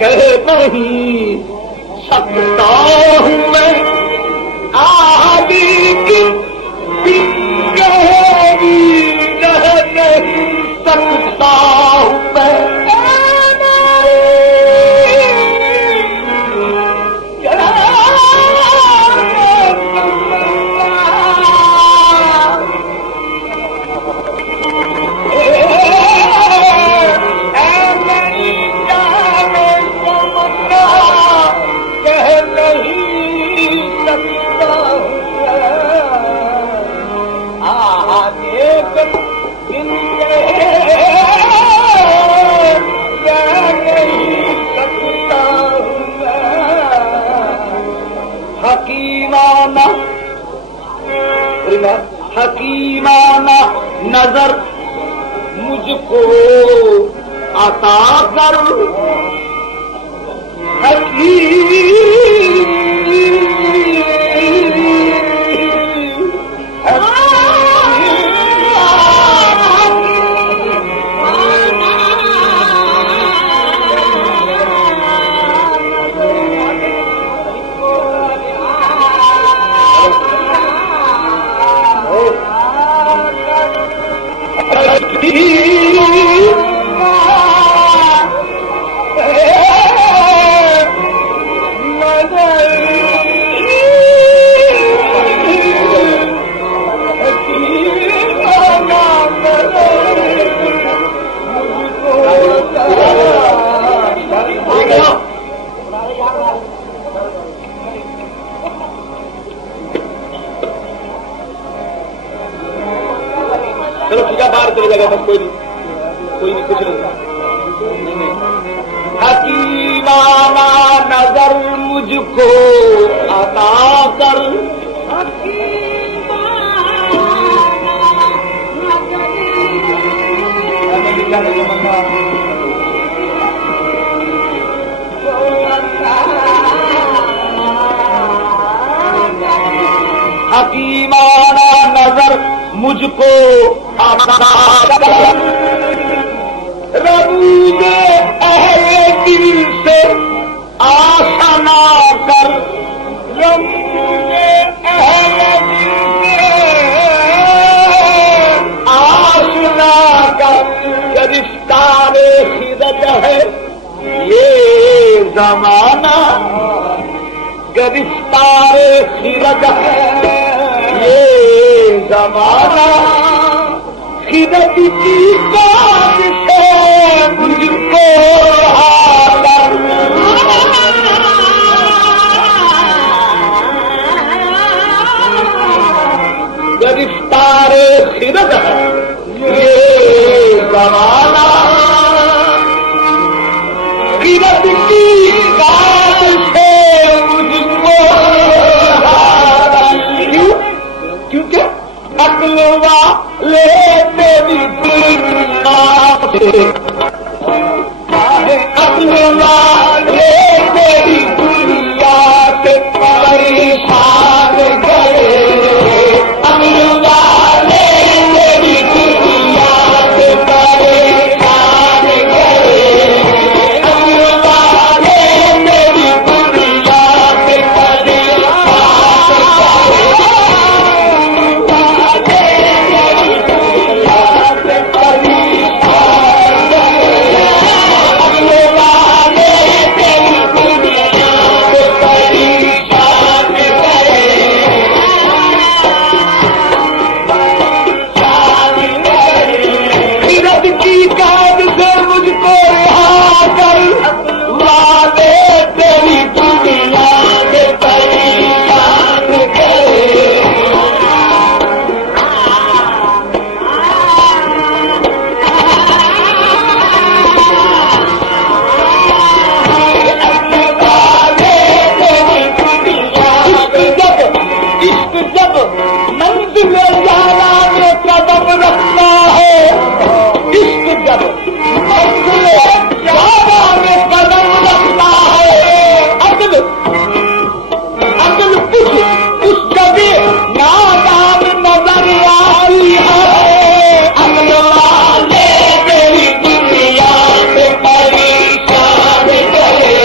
कह नहीं सकता हूँ मैं आदि की गहरी रह नहीं सकता हूँ मैं हकीमाना नजर मुझको अता कर चलो ठीक है, बाहर चले जाएगा, बस कोई नहीं कुछ नहीं। हकीमाना नजर मुझको अता कर हकीमाना नजर मुझको रबूगे अहले दिल से आशा ना कर रबूगे अहले दिल से आशा ना कर गिरफ्तारे खिदत है ये जमाना गिरफ्तारे खिदत है ये जमाना खिदत की बात से मुझको गिरफ्तारे खिदत है ये जमाना खिदत की बात से मुझको क्योंकि अक्ल वाले तेरी दुनिया से अक्ल वाले तेरी दुनिया से परेशान गए अक्ल वाले तेरी दुनिया से परेशान गए अक्ल वाले तेरी दुनिया से परेशान गए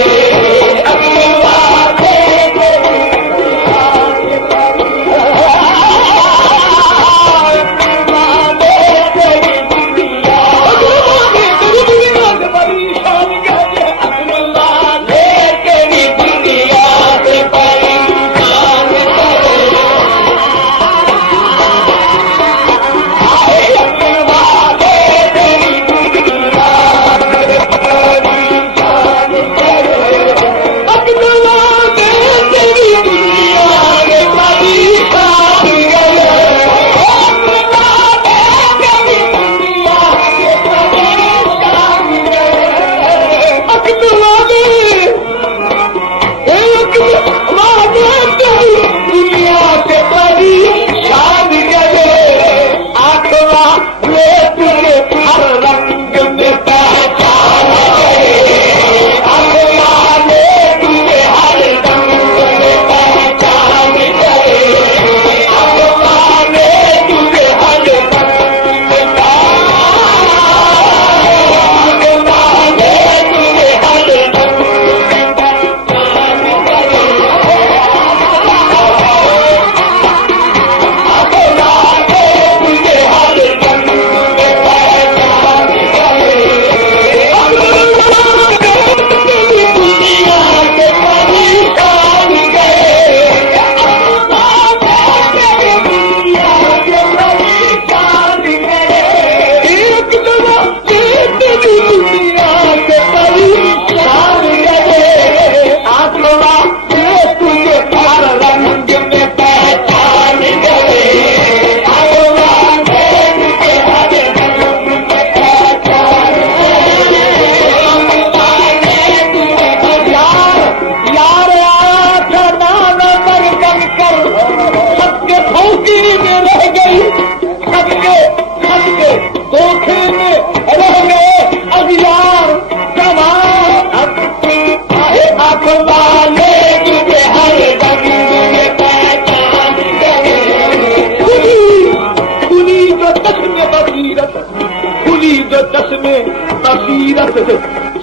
में बसीरत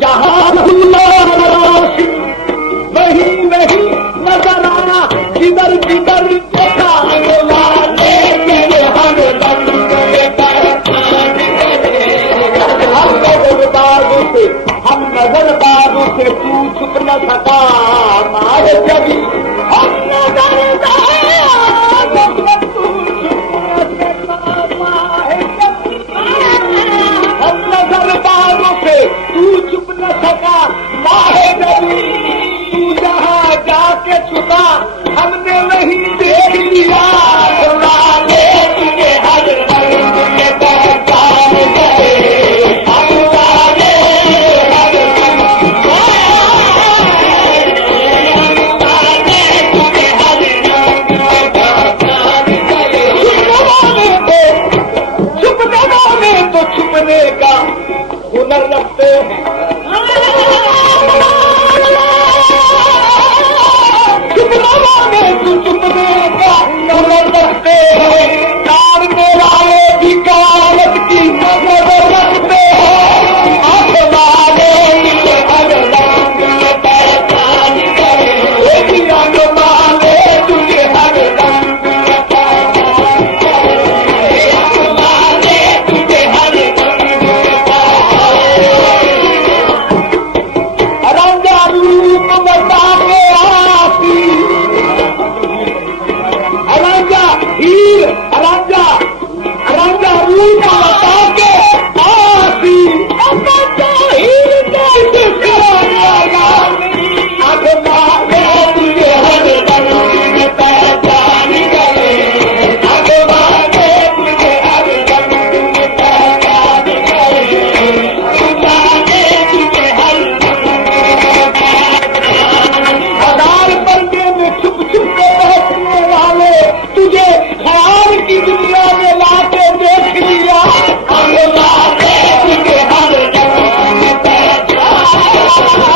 जहां रोशनी वही वही नजर आना किधर किधर देखा वाले तेरे हर रंग हम नजरबाजों से तू छुप न सका मारे कभी हम नजरबाजों से तू छुप न सका मारे कभी तू जहाँ जाके छुपा हमने वही देख लिया तुझे हर रंग के पहचान गए छुपने का हुनर रखते हैं छुपने का हुनर रखते हैं तारने वाले भी कावत की नजर रखते हैं आंख वाले हर रंग में पहचान करे आंख वाले तुझे हर रंग में पहचान करे आंख वाले तुझे हर रंगा रूप बता के आती रंगा हीर रंगा रंगा रूप बता के आती हीर आगे तुझे हर रंग में पहचान गए आगे तुझे हर रंग में पहचान गए तुझे हर हजार पर्दे में छुप छुप के बैठने वाले तुझे ख्याल की दुनिया में लाके देख लिया आगे तुझे हर रंग में पहचान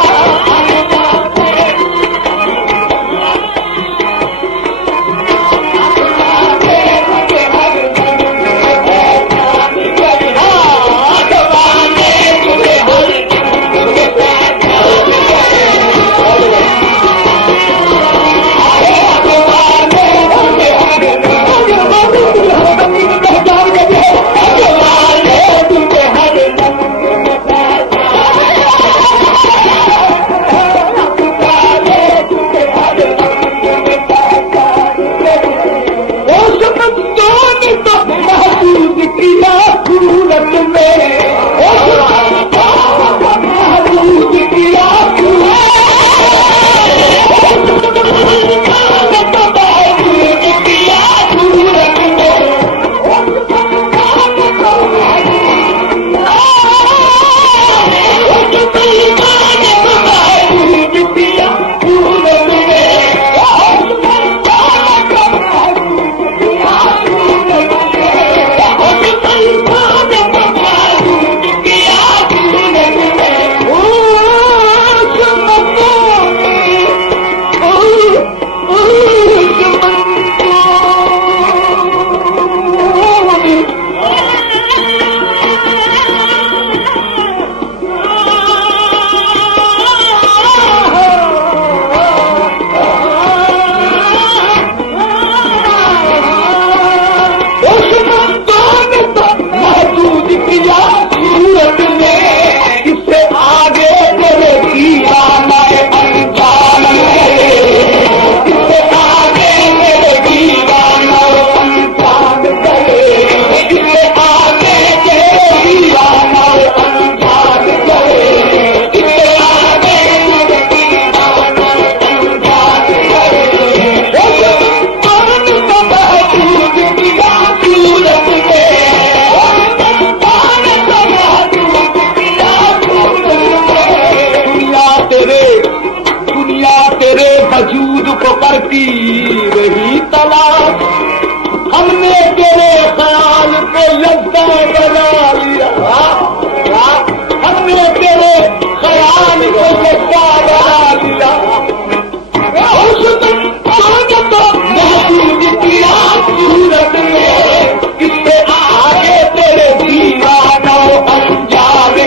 वजूद को करती रही तलाश हमने तेरे ख्याल पे लज्जा बना लिया हमने तेरे ख्याल को लज्जा बना लिया महसूस किया सूरत में इससे आगे तेरे दीवानों अंजाम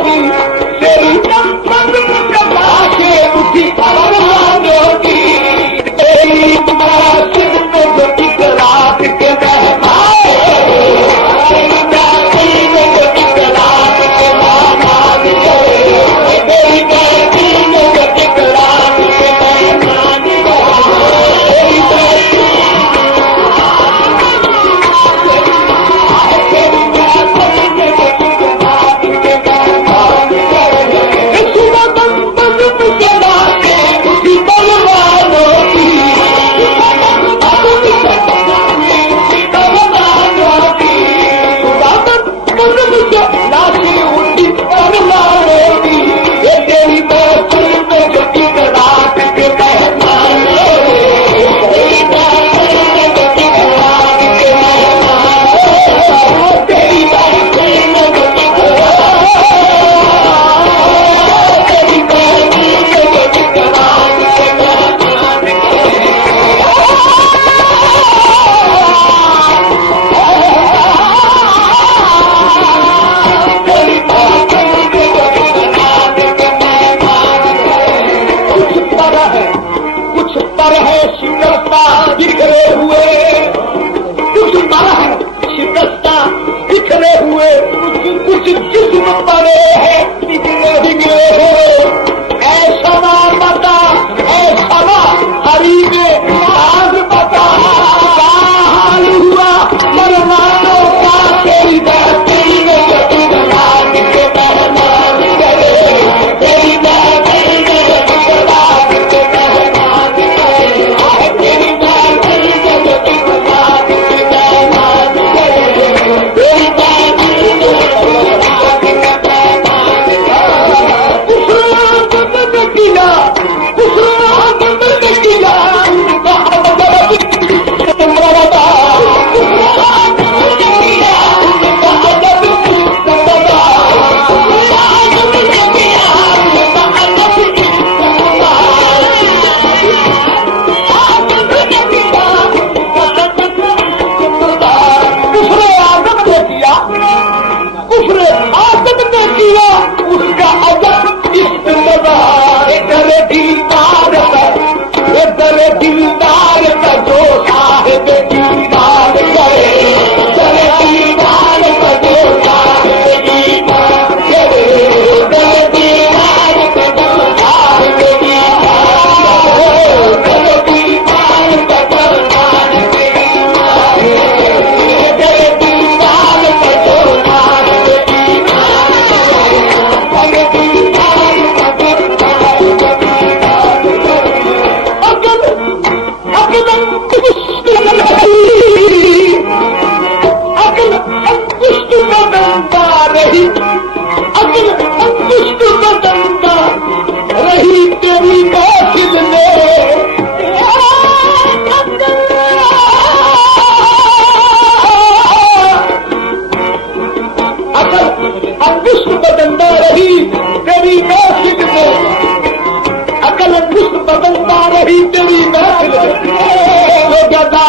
की तेरी कमा के उठी परवानों की तेरी मुनासिब में जो एक रात के मेहमान तेरी महफिल में जो एक रात के मेहमान तेरी महफिल में जो एक रात के मेहमान तेरी बदलता रही तेरी महफिल में, तो गदा